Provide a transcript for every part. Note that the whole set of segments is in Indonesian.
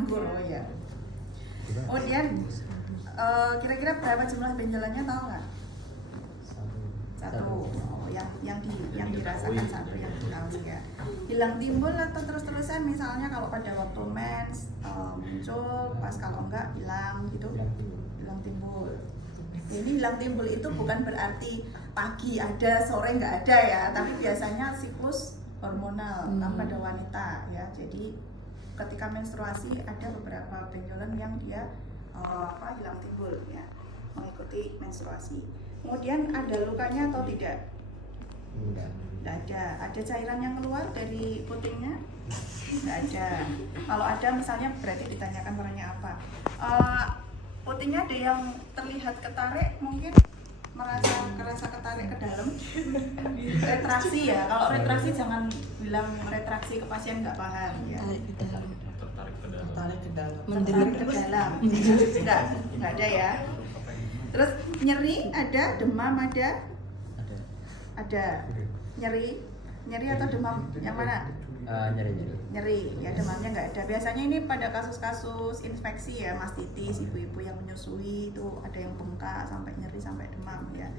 nganggur. Oh ya. Kemudian kira-kira berapa jumlah benjolannya tahu nggak? Satu. Oh, yang dirasakan satu, yang diketahui ya. Hilang timbul atau terus-terusan, misalnya kalau pada waktu mens muncul, pas kalau enggak hilang gitu. Hilang timbul. Ini hilang timbul itu bukan berarti pagi ada, sore nggak ada ya, tapi biasanya siklus hormonal pada wanita ya. Jadi ketika menstruasi ada beberapa benjolan yang dia hilang timbul ya, mengikuti menstruasi. Kemudian ada lukanya atau tidak? Tidak ada. Ada cairan yang keluar dari putingnya? Tidak ada. Kalau ada misalnya berarti ditanyakan warnanya apa. Putingnya ada yang terlihat ketarik, mungkin merasa ketarik ke dalam. Retraksi ya. Kalau retraksi jangan bilang retraksi ke pasien nggak paham ya. Tertarik ke dalam. Nggak ada ya. Terus nyeri ada, demam ada? Ada. Nyeri atau demam yang mana? Nyeri, ya demamnya nggak ada. Biasanya ini pada kasus-kasus infeksi ya, mastitis, ibu-ibu yang menyusui itu ada yang bengkak sampai nyeri sampai demam ya.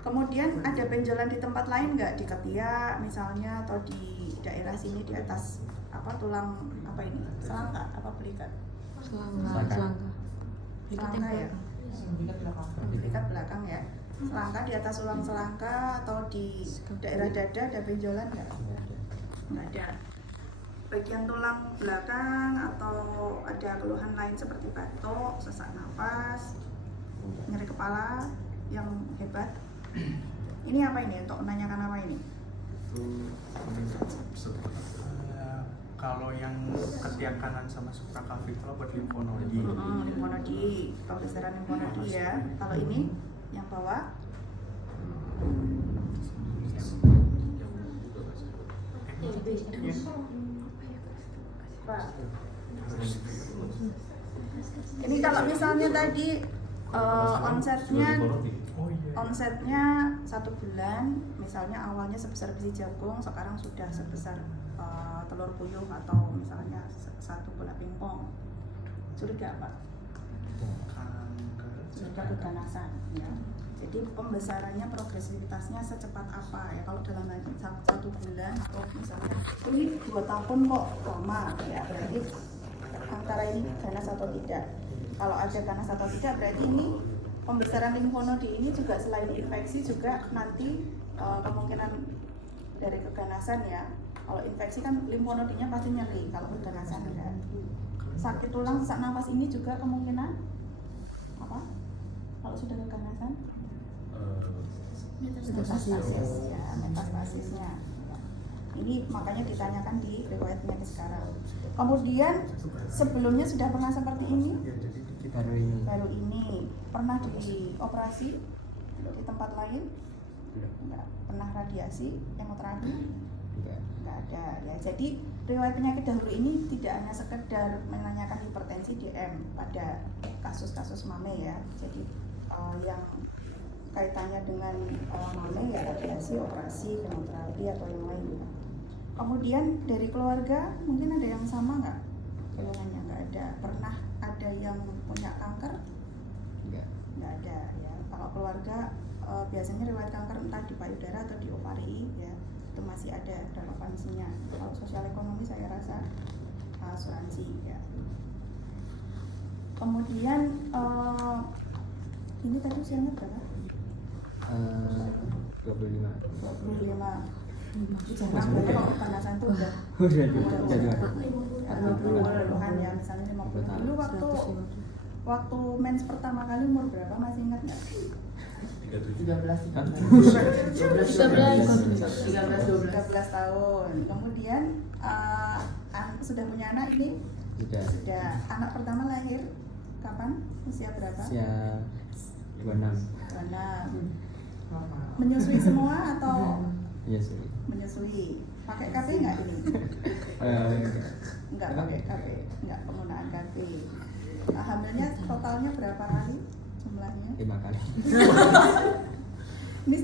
Kemudian ada benjolan di tempat lain nggak, di ketiak misalnya, atau di daerah sini di atas tulang apa ini? Selangka apa belikat? Selangka ya. Belikat belakang ya. Selangka di atas tulang selangka atau di daerah dada ada benjolan nggak? Nggak ada. Bagian tulang belakang atau ada keluhan lain seperti batuk, sesak napas, nyeri kepala yang hebat. Ini apa ini? Untuk menanyakan apa ini? Kalau yang ketiak kanan sama suprakalvi itu buat limfonodi. Limfonodi, pembesaran limfonodi ya. Kalau ini yang bawah? Ini kalau misalnya tadi onsetnya 1 bulan, misalnya awalnya sebesar biji jagung, sekarang sudah sebesar telur puyuh atau misalnya 1 bola pingpong. Curiga apa? Curiga keganasan ya. Jadi pembesarannya progresivitasnya secepat apa ya? Kalau dalam 1 bulan atau misalnya ini 2 tahun kok lama ya, berarti antara ini ganas atau tidak. Kalau ada ganas atau tidak, berarti ini pembesaran limfonodi ini juga selain infeksi juga nanti kemungkinan dari keganasan ya. Kalau infeksi kan limfonodinya pasti nyeri, kalau keganasan enggak. Sakit tulang, sesak nafas ini juga kemungkinan apa? Kalau sudah keganasan? Metastasis ya, metastasisnya. Ini makanya ditanyakan di riwayat penyakit sekarang. Kemudian sebelumnya sudah pernah seperti ini? Baru ini. Pernah dioperasi di tempat lain? Enggak. Pernah radiasi, kemoterapi? Enggak ada ya. Jadi riwayat penyakit dahulu ini tidak hanya sekedar menanyakan hipertensi DM pada kasus-kasus mame ya. Jadi yang kaitannya dengan mame ya radiasi, operasi, kemoterapi atau yang lain. Kemudian dari keluarga mungkin ada yang sama nggak? Keluarganya nggak ada. Pernah ada yang punya kanker? Nggak ada ya. Kalau keluarga biasanya riwayat kanker entah di payudara atau di ovari ya, itu masih ada relevansinya. Kalau sosial ekonomi saya rasa asuransi ya. Kemudian ini tadi usianya berapa? 25. Jangan berarti kalau keganasan itu udah 50-an ya, misalnya 50. Dulu waktu mens pertama kali umur berapa, masih ingat nggak? 13 tahun. Kemudian sudah punya anak ini? Sudah. Anak pertama lahir kapan? Usia berapa? Usia 26. Menyusui semua atau? Menyusui. Menyusui. Pakai KP nggak ini? Nggak pakai KP, nggak penggunaan KP. Hamilnya totalnya berapa kali jumlahnya? 5 kali. Ini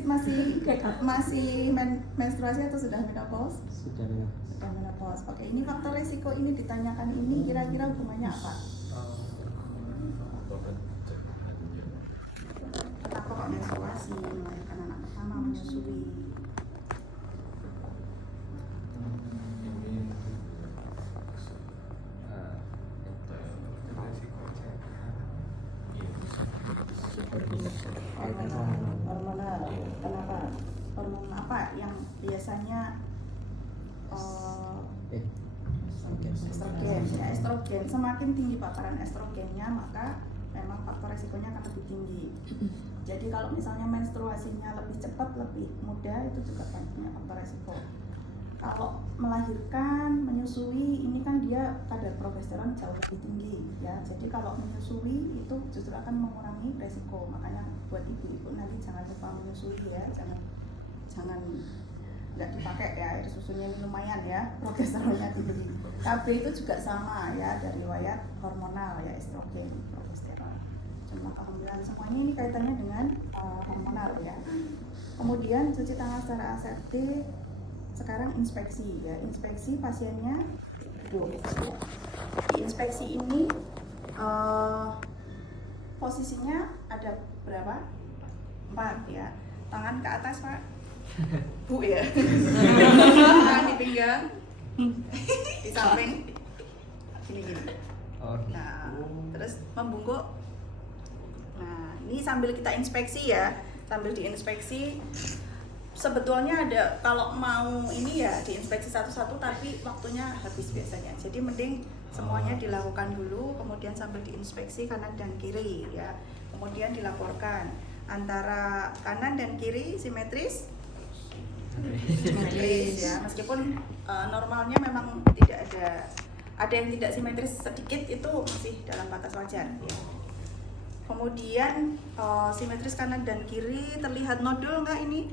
masih menstruasi atau sudah menopause? Sudah dengan Sudah menopause. Oke, ini faktor resiko ini ditanyakan ini kira-kira hubungannya apa? Kenapa kok menstruasi, melahirkan anak pertama, menyusui? Hormonal. Kenapa? Hormon apa yang biasanya estrogen? Ya, estrogen. Semakin tinggi paparan estrogennya, maka memang faktor resikonya akan lebih tinggi. Jadi kalau misalnya menstruasinya lebih cepat, lebih muda, itu juga kan punya faktor resiko. Kalau melahirkan, menyusui, ini kan dia kadar progesteron jauh lebih tinggi ya. Jadi kalau menyusui itu justru akan mengurangi resiko. Makanya buat ibu-ibu nanti jangan lupa menyusui ya, jangan nggak dipakai ya, air susunya ini lumayan ya, progesteronnya tinggi. KB itu juga sama ya, dari riwayat hormonal ya, estrogen, progesteron. Cuma kehamilan semuanya ini kaitannya dengan hormonal ya. Kemudian cuci tangan secara aseptik. Sekarang inspeksi ya, inspeksi pasiennya di inspeksi ini posisinya ada berapa? 4 ya. Tangan ke atas Pak, Bu ya. Tangan di pinggang, di samping, gini. Nah, terus membungkuk. Nah, ini sambil kita inspeksi ya, sambil diinspeksi. Sebetulnya ada, kalau mau ini ya diinspeksi satu-satu, tapi waktunya habis biasanya. Jadi mending semuanya dilakukan dulu, kemudian sambil diinspeksi kanan dan kiri ya. Kemudian dilaporkan antara kanan dan kiri simetris ya. Meskipun normalnya memang tidak ada yang tidak simetris sedikit, itu masih dalam batas wajar ya. Kemudian simetris kanan dan kiri, terlihat nodul nggak ini?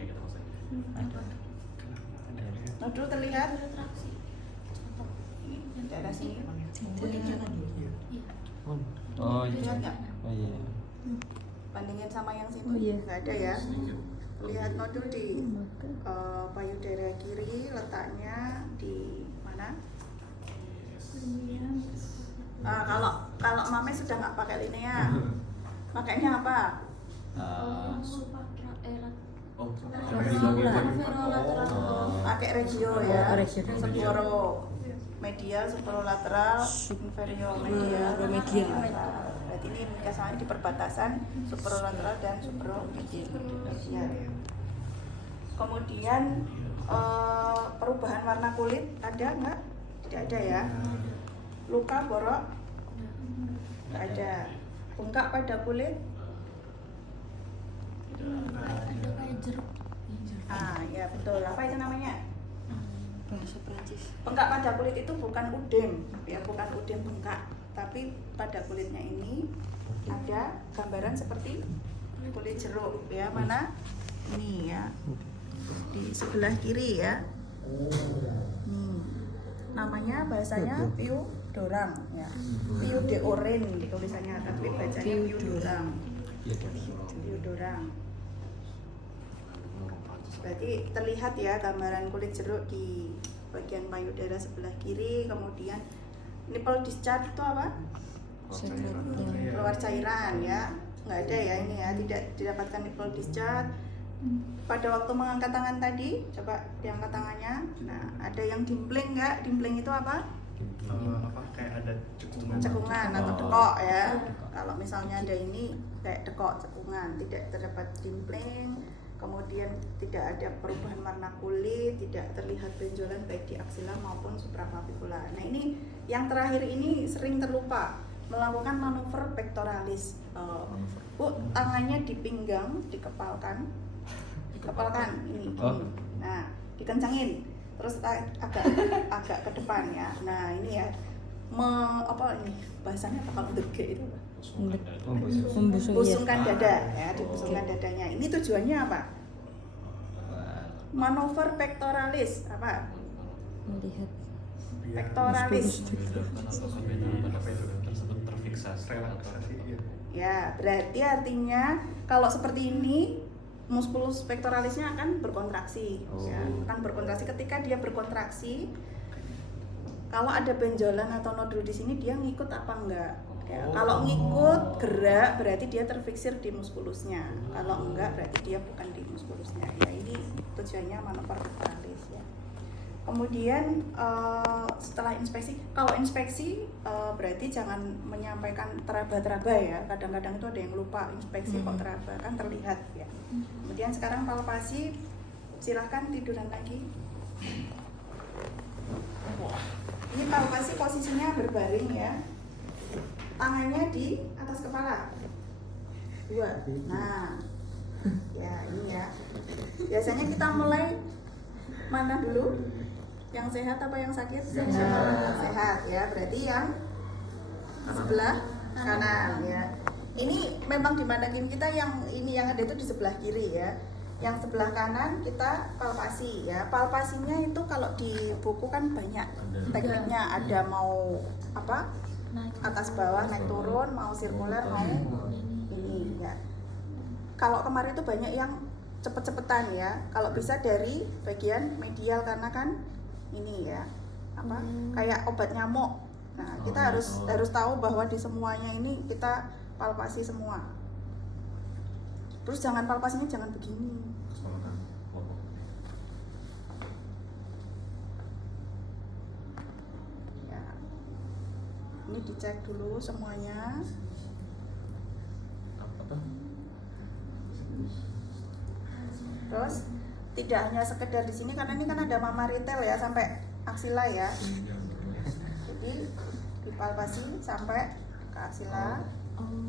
Nodul terlihat? Ini daerah sini. Oh iya. Lihat nggak? Oh iya. Bandingin sama yang situ, nggak ada ya. Lihat nodul di payudara kiri, letaknya di mana? Kalau Mame sudah nggak pakai linea, pakainya apa? Pakai regio ya, sepuro medial, sepuro lateral, inferior medial. Berarti ini biasanya di perbatasan sepuro lateral dan sepuro medial. Kemudian perubahan warna kulit ada nggak? Tidak ada ya. Luka borok? Nggak ada. Bengkak pada kulit? Ada kayak jeruk. Ya betul. Apa itu namanya? Bahasa Prancis. Bengkak pada kulit itu bukan udem, ya bukan udem bengkak, tapi pada kulitnya ini ada gambaran seperti kulit jeruk, ya mana? Ini ya, di sebelah kiri ya. Namanya bahasanya piu dorang, ya. Piu de oren tulisannya, tapi bacanya piu dorang. Piu dorang. Berarti terlihat ya gambaran kulit jeruk di bagian payudara sebelah kiri. Kemudian nipple discharge itu apa? Keluar cairan ya, nggak ada ya ini ya, tidak didapatkan nipple discharge. Pada waktu mengangkat tangan tadi, coba diangkat tangannya. Nah, ada yang dimpling nggak? Dimpling itu apa? Kayak ada cekungan. Cekungan atau dekok ya. Kalau misalnya ada ini kayak dekok, cekungan, tidak terdapat dimpling. Kemudian tidak ada perubahan warna kulit, tidak terlihat benjolan baik di aksila maupun supraclavicular. Nah ini yang terakhir ini sering terlupa, melakukan manuver pectoralis. Bu, tangannya di pinggang, dikepalkan ini. Nah, dikencangin, terus agak ke depan ya. Nah ini ya, bahasanya apa kalau dege itu? Busungkan dada ya, dibusungkan dadanya. Ini tujuannya apa? Manuver pectoralis apa? Melihat Pectoralis. Relaksasi. Ya, berarti artinya kalau seperti ini musculus pectoralisnya akan berkontraksi, Oh. ya, akan berkontraksi. Ketika dia berkontraksi, kalau ada benjolan atau nodul di sini dia ngikut apa enggak? Ya, kalau ngikut gerak berarti dia terfiksir di muskulusnya. Kalau enggak berarti dia bukan di muskulusnya. Ya ini tujuannya manuver pectoralis ya. Kemudian setelah inspeksi, kalau inspeksi berarti jangan menyampaikan teraba-teraba ya. Kadang-kadang itu ada yang lupa inspeksi kok teraba, kan terlihat ya. Kemudian sekarang palpasi, silahkan tiduran lagi. Ini palpasi posisinya berbaring ya. Tangannya di atas kepala. 2. Nah, ya ini ya. Biasanya kita mulai mana dulu? Yang sehat apa yang sakit? Sehat ya. Berarti yang sebelah kanan ya. Ini memang dimanakin kita yang ini yang ada itu di sebelah kiri ya. Yang sebelah kanan kita palpasi ya. Palpasinya itu kalau di buku kan banyak tekniknya, ada mau apa? Atas bawah, naik turun, mau sirkuler, mau ini ya. Kalau kemarin itu banyak yang cepet-cepetan ya. Kalau bisa dari bagian medial karena kan ini ya apa kayak obat nyamuk. Nah kita harus tahu bahwa di semuanya ini kita palpasi semua. Terus jangan palpasinya jangan begini. Ya. Ini dicek dulu semuanya. Terus tidak hanya sekedar di sini karena ini kan ada mamaritel ya sampai aksila ya. Jadi dipalpasi sampai ke aksila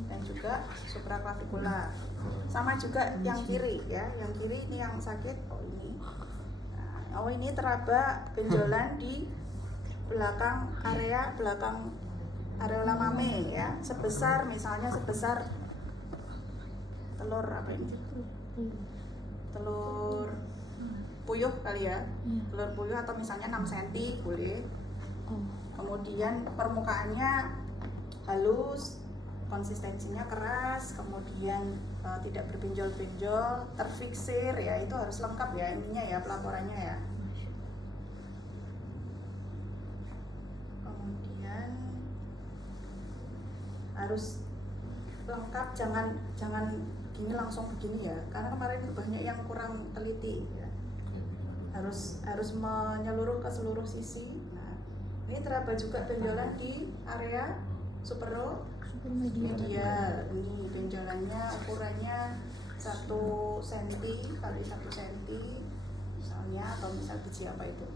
dan juga supraclavicular. Sama juga yang kiri ya, yang kiri ini yang sakit. Ini. Nah, ini teraba benjolan di belakang areola mame ya, sebesar misalnya sebesar telur apa ini? Telur puyuh kali ya, telur puyuh atau misalnya 6 cm boleh. Kemudian permukaannya halus, konsistensinya keras, kemudian tidak berbenjol-benjol, terfiksir ya, itu harus lengkap ya ininya ya pelaporannya ya. Kemudian harus lengkap, jangan gini langsung begini ya, karena kemarin banyak yang kurang teliti ya. Harus menyeluruh ke seluruh sisi. Nah, ini teraba juga benjolan di area supermedial. Ini benjolannya ukurannya 1 cm kali 1 cm misalnya, atau misal biji apa itu?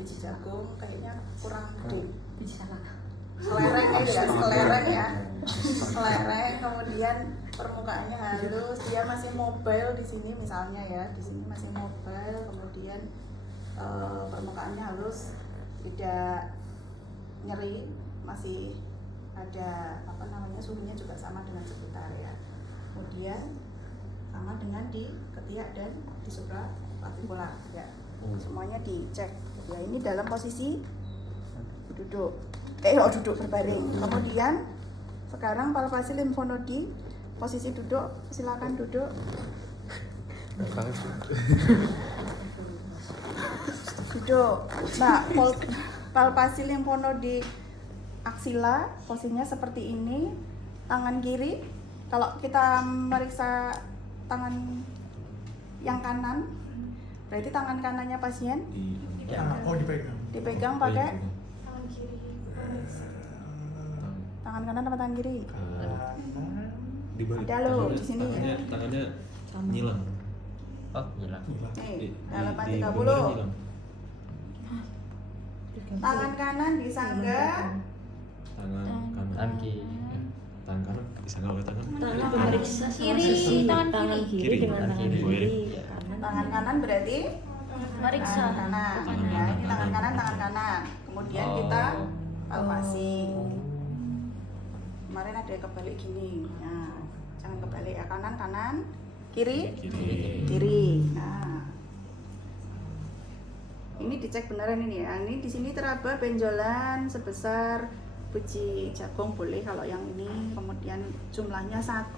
Biji jagung kayaknya kurang gede. Selereng ya, selereng ya. Selereng, kemudian permukaannya halus, dia masih mobile di sini misalnya ya, di sini masih mobile, kemudian permukaannya halus, tidak nyeri, masih ada apa namanya suhunya juga sama dengan sekitar ya. Kemudian sama dengan di ketiak dan di supraclavicular ya. Semuanya dicek. Ya ini dalam posisi duduk. Duduk berbaring. Kemudian sekarang palpasi limfonodi, posisi duduk, silakan duduk. Duduk. Nah, palpasi limfonodi aksila, posisinya seperti ini. Tangan kiri, kalau kita meriksa tangan yang kanan, berarti tangan kanannya pasien dipegang pakai tangan kanan apa tangan kiri? Ada loh di sini. Tangannya nyilang. Hilang. Nih, dalaman 30. Tangan kanan disangga. Tangan kanan. Tangan kiri. Tangan kanan bisa nggak oleh tangan? Tangan pemeriksa kiri, tangan kiri dengan tangan Kiri. kiri. Tangan kanan berarti Meriksa. tangan kanan. Ya, ini tangan kanan. Kemudian kita palpasi. Kemarin ada yang kebalik gini. Nah, jangan kebalik ya, kanan, kiri. Nah, ini dicek beneran ini ya. Ini di sini teraba benjolan sebesar biji jagung boleh kalau yang ini, kemudian jumlahnya 1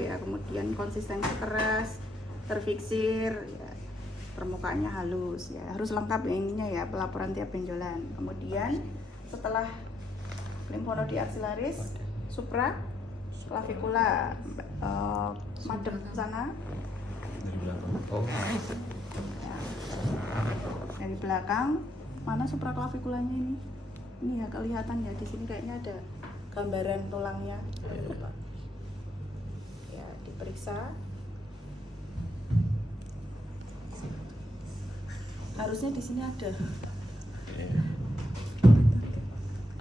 ya, kemudian konsistensi keras, terfiksir ya, permukaannya halus ya, harus lengkap ya ininya ya, pelaporan tiap benjolan. Kemudian setelah limfonodi axillaris, supra clavikula madep sana Dari belakang. Oh, ya. Dari belakang mana supraklavikulanya ini? Ini ya kelihatan ya, di sini kayaknya ada gambaran tulangnya. Ya, diperiksa. Harusnya di sini ada.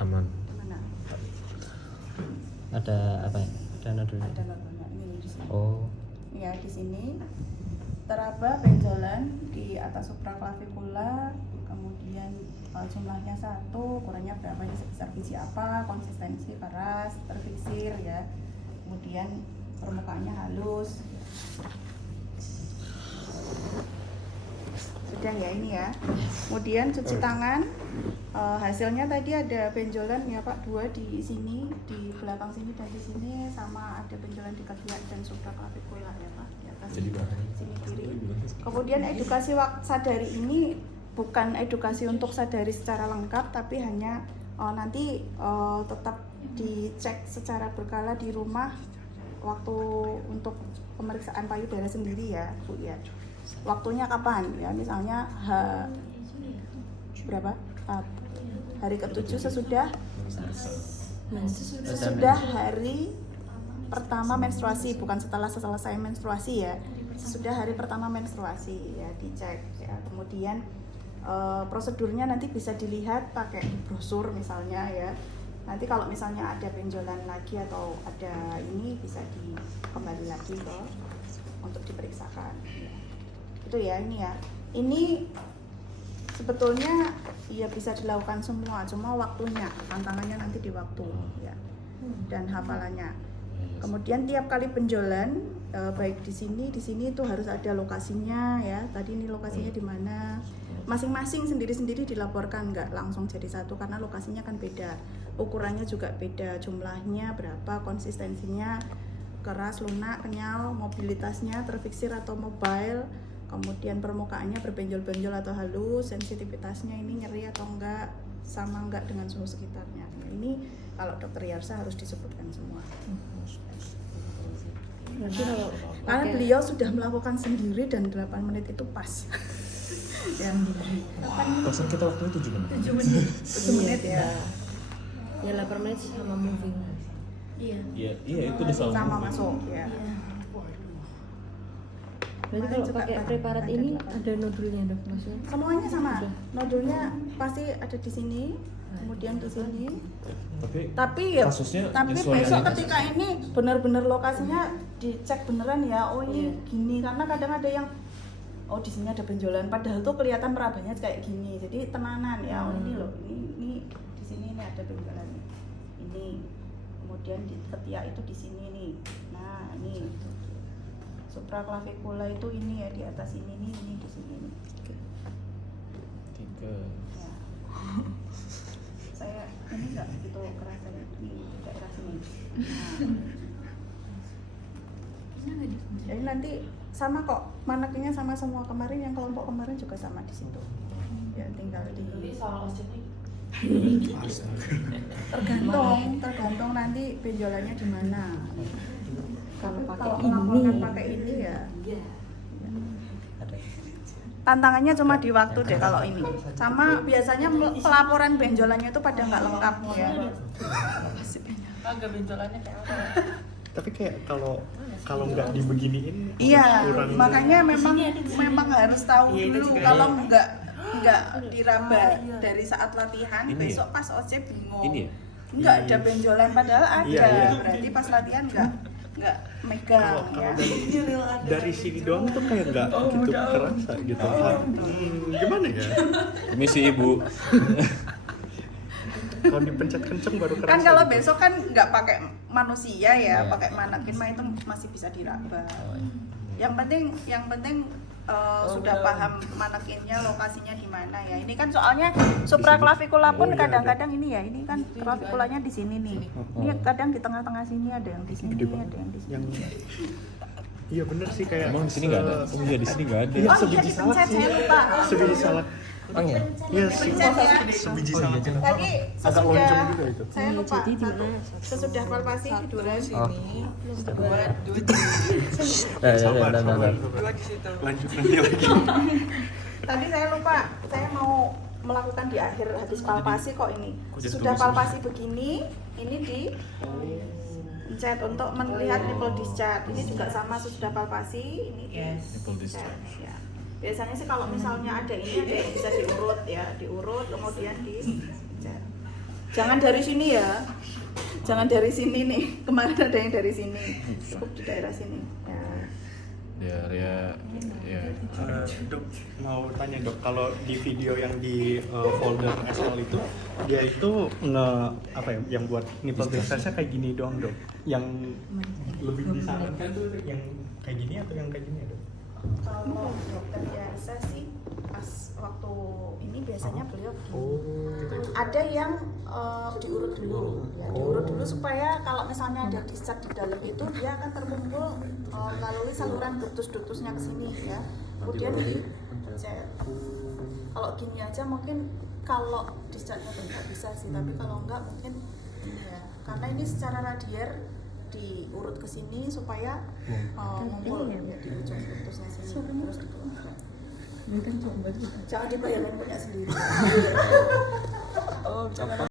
Aman. Mana? ada apa ya? Ada nodulnya. Ada nodulnya ini di sini. Oh, Ya, di sini teraba benjolan di atas supraklavikula, kemudian jumlahnya 1, ukurannya berapa, ini sebesar biji apa, konsistensi keras, terfiksir ya, kemudian permukaannya halus. Sudah ya ini ya. Kemudian cuci tangan. Hasilnya tadi ada benjolan ya Pak, 2 di sini, di belakang sini dan di sini, sama ada benjolan di kaki dan supraklavikula ya Pak, di atas Jadi bahan. sini kiri. Kemudian edukasi sadari ini bukan edukasi untuk sadari secara lengkap, tapi hanya nanti tetap dicek secara berkala di rumah waktu untuk pemeriksaan payudara sendiri ya Bu ya. Waktunya kapan ya, misalnya berapa? Hari ke-7 sesudah hari pertama menstruasi, bukan setelah selesai menstruasi ya, sesudah hari pertama menstruasi ya, dicek ya. Kemudian prosedurnya nanti bisa dilihat pakai brosur misalnya ya. Nanti kalau misalnya ada benjolan lagi atau ada ini, bisa kembali lagi ke untuk diperiksakan ya. Itu ya ini ya. Ini sebetulnya ya bisa dilakukan semua, cuma waktunya, tantangannya nanti di waktu ya, dan hafalannya. Kemudian tiap kali benjolan, baik di sini itu harus ada lokasinya ya. Tadi ini lokasinya di mana, masing-masing sendiri-sendiri dilaporkan, nggak langsung jadi satu karena lokasinya kan beda, ukurannya juga beda, jumlahnya berapa, konsistensinya keras, lunak, kenyal, mobilitasnya terfiksir atau mobile, kemudian permukaannya berbenjol-benjol atau halus, sensitivitasnya ini nyeri atau enggak, sama enggak dengan suhu sekitarnya. Ini kalau dokter Yarsa harus disebutkan semua. Berarti kalau Karena beliau sudah melakukan sendiri dan 8 menit itu pas. Ya, Pasal kita waktunya 7 menit. 7 menit. 7 menit ya. ya 8 menit sama moving. Iya, itu udah selalu. Sama masuk ya. Berarti Kemarin kalau juga pakai preparat ada ini 8. ada nodulnya dok maksudnya? Semuanya sama. Nodulnya pasti ada di sini, kemudian di sini. Tapi ya, kasusnya tapi nyesuaiin besok aja. ketika ini benar-benar lokasinya dicek beneran ya. Oh ini gini, karena kadang ada yang oh di sini ada benjolan, padahal tuh kelihatan merabanya kayak gini. Jadi tenanan ya. Oh ini loh, ini di sini ini ada benjolan ini. Kemudian di ketiak itu di sini nih. Nah ini supraklavikula itu ini ya, di atas ini nih, ini di sini nih. 3. Ya. Saya ini nggak begitu kerasa di daerah sini. Nah. Jadi nanti sama kok, manaknya sama semua kemarin, yang kelompok kemarin juga sama di situ. Ya tinggal tergantung nanti benjolannya di mana. Kalau pakai Kalau ini melaporkan pakai ini ya. Tantangannya cuma di waktu deh kalau ini. Sama biasanya pelaporan benjolannya itu pada nggak lengkap ya. Agak benjolannya kayak apa? Tapi kayak kalau nggak dibeginiin Iya, kurang. makanya memang harus tahu dulu. Kalau nggak diraba dari saat latihan, Ini besok pas OC bingung. Ini ya? Nggak ada benjolan padahal ada. Iya. Berarti pas latihan nggak megang ya. Dari sini doang tuh kayak nggak gitu kerasa gitu. Gimana ya? Permisi Ibu. Kalau dipencet kenceng baru kerasa. Kan kalau gitu. besok kan nggak pakai manusia ya, pakai manekin mah itu masih bisa diraba. Yang penting sudah paham manekinnya lokasinya di mana ya. Ini kan soalnya supraklavikula pun kadang-kadang ini ya, ini kan klavikulanya di sini nih. Ini kadang di tengah-tengah sini ada yang di sini, Gede banget. ada yang di sini. Yang iya bener sih kayak Emang di sini nggak ada? Oh iya di sini nggak ada. Iya, Oh iya sebiji salak dipencet, sih. saya lupa. Sebiji salak. Emang ya? Iya, Pencet ya. sebiji Oh iya, salak. jelas. Tadi Agak sesudah lonceng juga itu. saya lupa Jadi di satu. mana? Sesudah palpasi dua Oh. Dua di Sabar, Nah, sabar. dua di situ. Lanjut nanti lagi. Tadi saya lupa, saya mau melakukan di akhir habis palpasi kok ini. jadi Sudah tulis palpasi begini, ini di pencet untuk melihat nipple discharge. Ini juga sama sesudah palpasi, ini di Yes. Nipple pencet, discharge. ya. Biasanya sih kalau misalnya ada ini ada yang bisa diurut ya, diurut kemudian di pencet. Jangan dari sini ya. Jangan dari sini nih. Kemarin ada yang dari sini. Cukup di daerah sini. Ya. Di area ya. Dok, mau tanya dok, kalau di video yang di folder SL itu dia itu apa ya, yang buat nipple discharge-nya kayak gini doang dok. Yang lebih disarankan tuh yang kayak gini atau yang kayak gini ya dok? Kalau dokter biasa sih pas waktu ini biasanya beliau begini. Ada yang diurut dulu, ya diurut dulu supaya kalau misalnya ada discharge di dalam itu dia akan terkumpul melalui saluran ductus-ductusnya ke sini ya. Kemudian dipencet. Kalau gini aja mungkin kalau discharge-nya nggak bisa sih, tapi kalau enggak mungkin ini ya. Karena ini secara radier diurut ke sini supaya ngumpul ya di ujung ductusnya sini terus dikeluarkan. Jangan dibayangin punya sendiri.